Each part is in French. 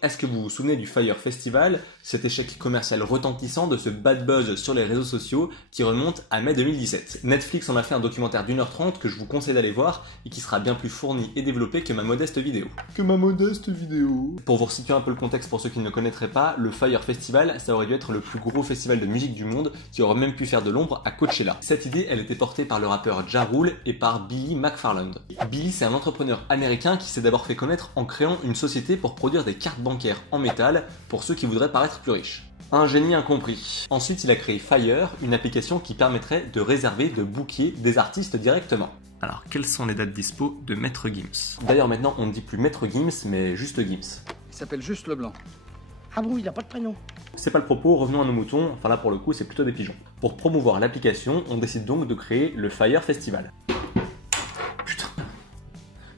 Est-ce que vous vous souvenez du Fyre Festival, cet échec commercial retentissant de ce bad buzz sur les réseaux sociaux qui remonte à mai 2017? Netflix en a fait un documentaire d'1h30 que je vous conseille d'aller voir et qui sera bien plus fourni et développé que ma modeste vidéo. Pour vous resituer un peu le contexte pour ceux qui ne le connaîtraient pas, le Fyre Festival, ça aurait dû être le plus gros festival de musique du monde qui aurait même pu faire de l'ombre à Coachella. Cette idée, elle était portée par le rappeur Ja Rule et par Billy McFarland. Billy, c'est un entrepreneur américain qui s'est d'abord fait connaître en créant une société pour produire des cartes bancaires en métal pour ceux qui voudraient paraître plus riches. Un génie incompris. Ensuite, il a créé Fyre, une application qui permettrait de réserver, de booker des artistes directement. Alors, quelles sont les dates dispo de Maître Gims? D'ailleurs, maintenant, on ne dit plus Maître Gims, mais juste Gims. Il s'appelle juste Leblanc. Ah bon, il n'a pas de prénom. C'est pas le propos, revenons à nos moutons, enfin là pour le coup c'est plutôt des pigeons. Pour promouvoir l'application, on décide donc de créer le Fyre Festival. Putain,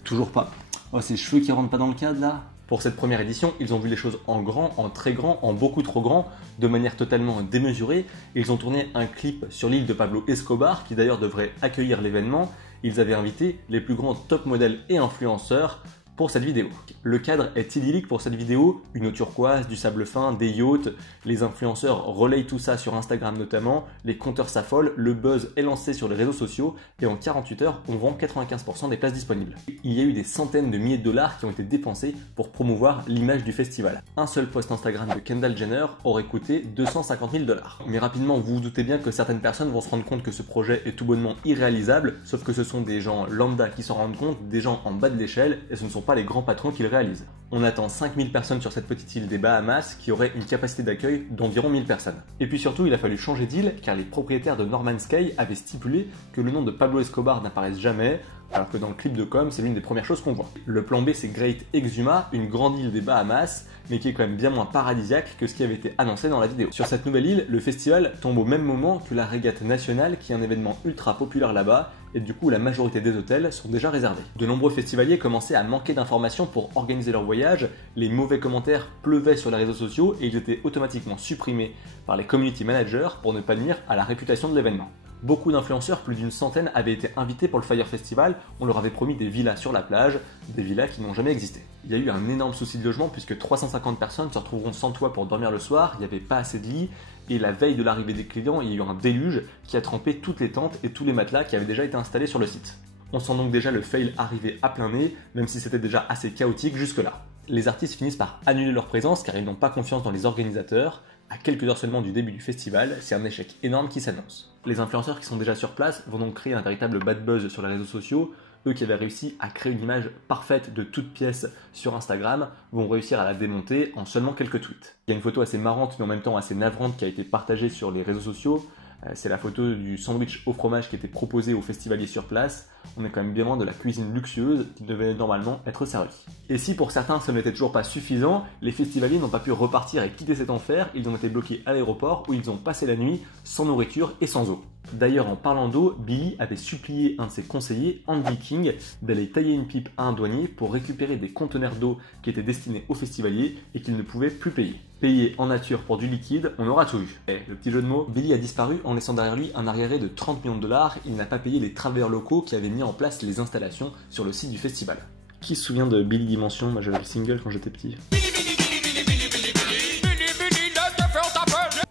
toujours pas. Oh, ces cheveux qui rentrent pas dans le cadre là. Pour cette première édition, ils ont vu les choses en grand, en très grand, en beaucoup trop grand, de manière totalement démesurée. Ils ont tourné un clip sur l'île de Pablo Escobar, qui d'ailleurs devrait accueillir l'événement. Ils avaient invité les plus grands top modèles et influenceurs pour cette vidéo. Le cadre est idyllique pour cette vidéo, une eau turquoise, du sable fin, des yachts, les influenceurs relayent tout ça sur Instagram notamment, les compteurs s'affolent, le buzz est lancé sur les réseaux sociaux et en 48 heures, on vend 95% des places disponibles. Il y a eu des centaines de milliers de dollars qui ont été dépensés pour promouvoir l'image du festival. Un seul post Instagram de Kendall Jenner aurait coûté 250 000 dollars. Mais rapidement, vous vous doutez bien que certaines personnes vont se rendre compte que ce projet est tout bonnement irréalisable, sauf que ce sont des gens lambda qui s'en rendent compte, des gens en bas de l'échelle, et ce ne sont pas les grands patrons qui le réalisent. On attend 5000 personnes sur cette petite île des Bahamas qui aurait une capacité d'accueil d'environ 1000 personnes. Et puis surtout, il a fallu changer d'île car les propriétaires de Norman Sky avaient stipulé que le nom de Pablo Escobar n'apparaisse jamais, alors que dans le clip de com, c'est l'une des premières choses qu'on voit. Le plan B, c'est Great Exuma, une grande île des Bahamas, mais qui est quand même bien moins paradisiaque que ce qui avait été annoncé dans la vidéo. Sur cette nouvelle île, le festival tombe au même moment que la régate nationale, qui est un événement ultra populaire là-bas, et du coup la majorité des hôtels sont déjà réservés. De nombreux festivaliers commençaient à manquer d'informations pour organiser leur voyage, les mauvais commentaires pleuvaient sur les réseaux sociaux et ils étaient automatiquement supprimés par les community managers pour ne pas nuire à la réputation de l'événement. Beaucoup d'influenceurs, plus d'une centaine, avaient été invités pour le Fyre Festival, on leur avait promis des villas sur la plage, des villas qui n'ont jamais existé. Il y a eu un énorme souci de logement puisque 350 personnes se retrouveront sans toit pour dormir le soir, il n'y avait pas assez de lits, et la veille de l'arrivée des clients, il y a eu un déluge qui a trempé toutes les tentes et tous les matelas qui avaient déjà été installés sur le site. On sent donc déjà le fail arriver à plein nez, même si c'était déjà assez chaotique jusque-là. Les artistes finissent par annuler leur présence car ils n'ont pas confiance dans les organisateurs. À quelques heures seulement du début du festival, c'est un échec énorme qui s'annonce. Les influenceurs qui sont déjà sur place vont donc créer un véritable bad buzz sur les réseaux sociaux. Eux qui avaient réussi à créer une image parfaite de toute pièce sur Instagram vont réussir à la démonter en seulement quelques tweets. Il y a une photo assez marrante mais en même temps assez navrante qui a été partagée sur les réseaux sociaux. C'est la photo du sandwich au fromage qui était proposé aux festivaliers sur place. On est quand même bien loin de la cuisine luxueuse qui devait normalement être servie. Et si pour certains ce n'était toujours pas suffisant, les festivaliers n'ont pas pu repartir et quitter cet enfer, ils ont été bloqués à l'aéroport où ils ont passé la nuit sans nourriture et sans eau. D'ailleurs, en parlant d'eau, Billy avait supplié un de ses conseillers, Andy King, d'aller tailler une pipe à un douanier pour récupérer des conteneurs d'eau qui étaient destinés aux festivaliers et qu'ils ne pouvaient plus payer. Payer en nature pour du liquide, on aura tout vu. Et le petit jeu de mots, Billy a disparu en laissant derrière lui un arriéré de 30 millions de dollars. Il n'a pas payé les travailleurs locaux qui avaient mis en place les installations sur le site du festival. Qui se souvient de Billy Dimension? Moi j'avais le single quand j'étais petit.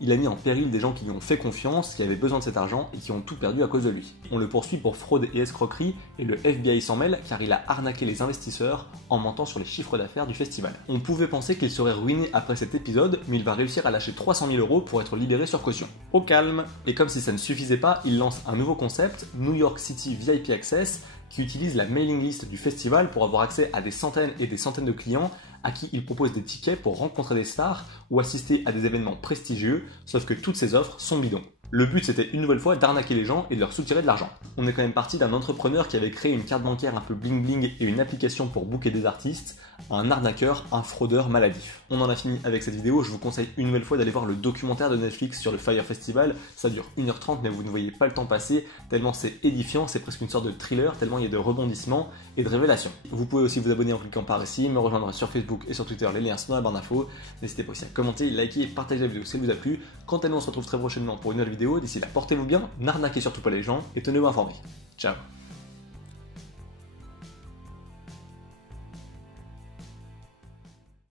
Il a mis en péril des gens qui lui ont fait confiance, qui avaient besoin de cet argent et qui ont tout perdu à cause de lui. On le poursuit pour fraude et escroquerie et le FBI s'en mêle car il a arnaqué les investisseurs en mentant sur les chiffres d'affaires du festival. On pouvait penser qu'il serait ruiné après cet épisode, mais il va réussir à lâcher 300 000 € pour être libéré sur caution. Au calme. Et comme si ça ne suffisait pas, il lance un nouveau concept, New York City VIP Access, qui utilise la mailing list du festival pour avoir accès à des centaines et des centaines de clients à qui il propose des tickets pour rencontrer des stars ou assister à des événements prestigieux, sauf que toutes ces offres sont bidons. Le but c'était une nouvelle fois d'arnaquer les gens et de leur soutirer de l'argent. On est quand même parti d'un entrepreneur qui avait créé une carte bancaire un peu bling bling et une application pour booker des artistes, à un arnaqueur, un fraudeur maladif. On en a fini avec cette vidéo, je vous conseille une nouvelle fois d'aller voir le documentaire de Netflix sur le Fyre Festival, ça dure 1h30 mais vous ne voyez pas le temps passer, tellement c'est édifiant, c'est presque une sorte de thriller, tellement il y a de rebondissements et de révélations. Vous pouvez aussi vous abonner en cliquant par ici, me rejoindre sur Facebook et sur Twitter, les liens sont dans la barre d'infos. N'hésitez pas aussi à commenter, liker et partager la vidéo si elle vous a plu. Quant à nous, on se retrouve très prochainement pour une nouvelle vidéo. D'ici là, portez-vous bien, n'arnaquez surtout pas les gens et tenez-vous informés. Ciao.